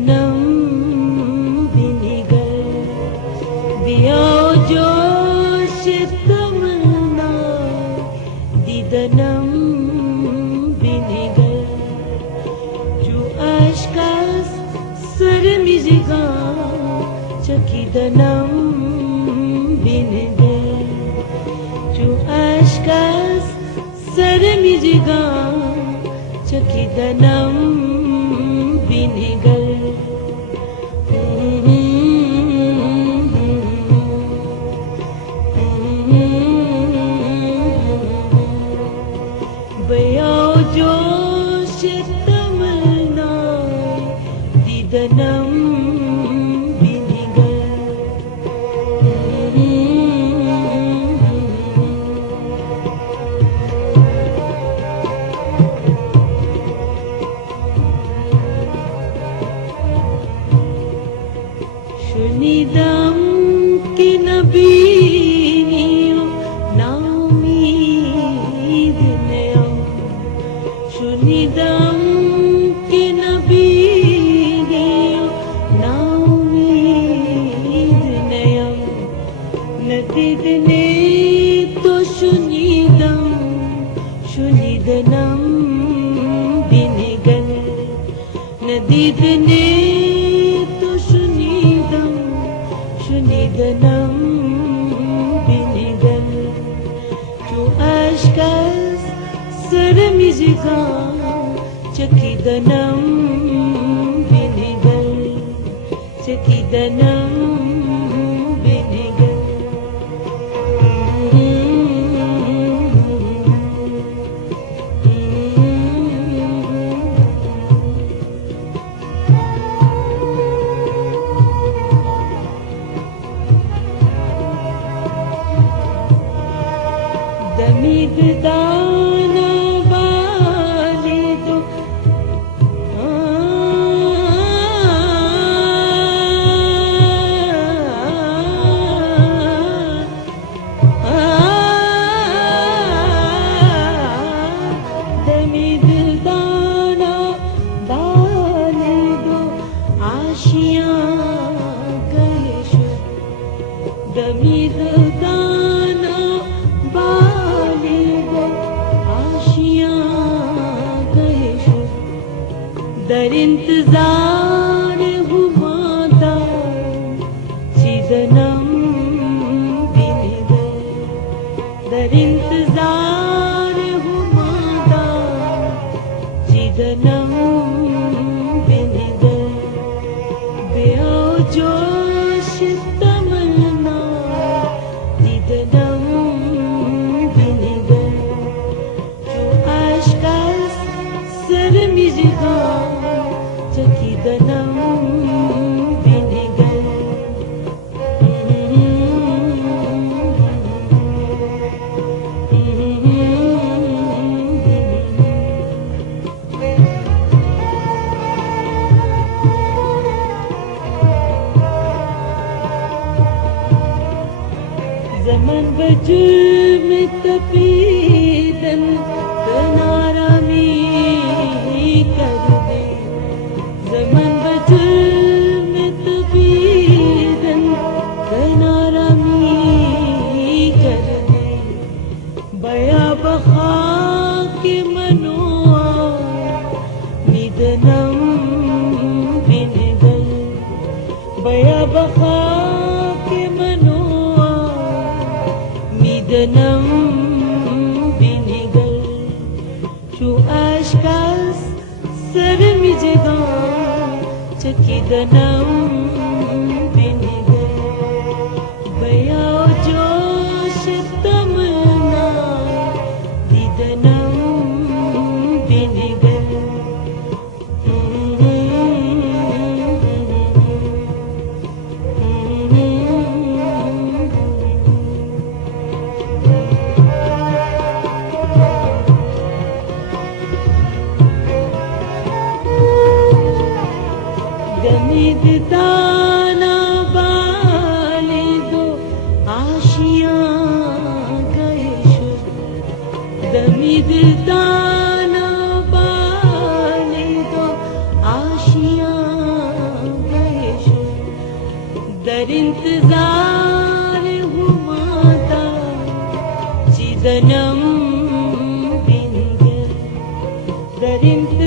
दिदनम बिनिगर दिया जोश तमन्ना दिदनम बिनिगर जो aşkas sarımızga çakidanam बिनिगर जो aşkas sarımızga çakidanam बिनिगर बया जोश तमन्ना दिदनम बिनिगर शुनिदम की नबीनियों नामीद नयम शुनिदम की नबीनियों नामीद नयम नदीदने तो शुनिदम शुनिदनम बिनिगर नदीदने शुनिदनम बिनिगर जो aşkas sarımızga çakidanam बिनिगर çakidanam बिनिगर दमीद दाना वाली तो दमीद दाना वाली दो आशियां गलेशु दमीद दाना दर इंतजार हुमादा चिदनम बिनिगर दर इंतजार हुमादा चिदनम बिनिगर बेओ जोश तमन्ना दिदनम बिनिगर जो aşkas sarımızga çakidanam बिनिगर zaman bacım tafidन कनारा में कर दे zaman bacım tafidन कनारा में कर दे बया बखा के मनोआ निदनम बिनिगर बया बखा के मनोआ निदनम बिनिगर जो aşkas sarımızga çakidanam बिनिगर बया जोश तमन्ना दिदनम बिनिगर दमीद दाना वाली दो आशियां गए दमीद दाना वाली दो आशियां जन्म बिन गए दरिंद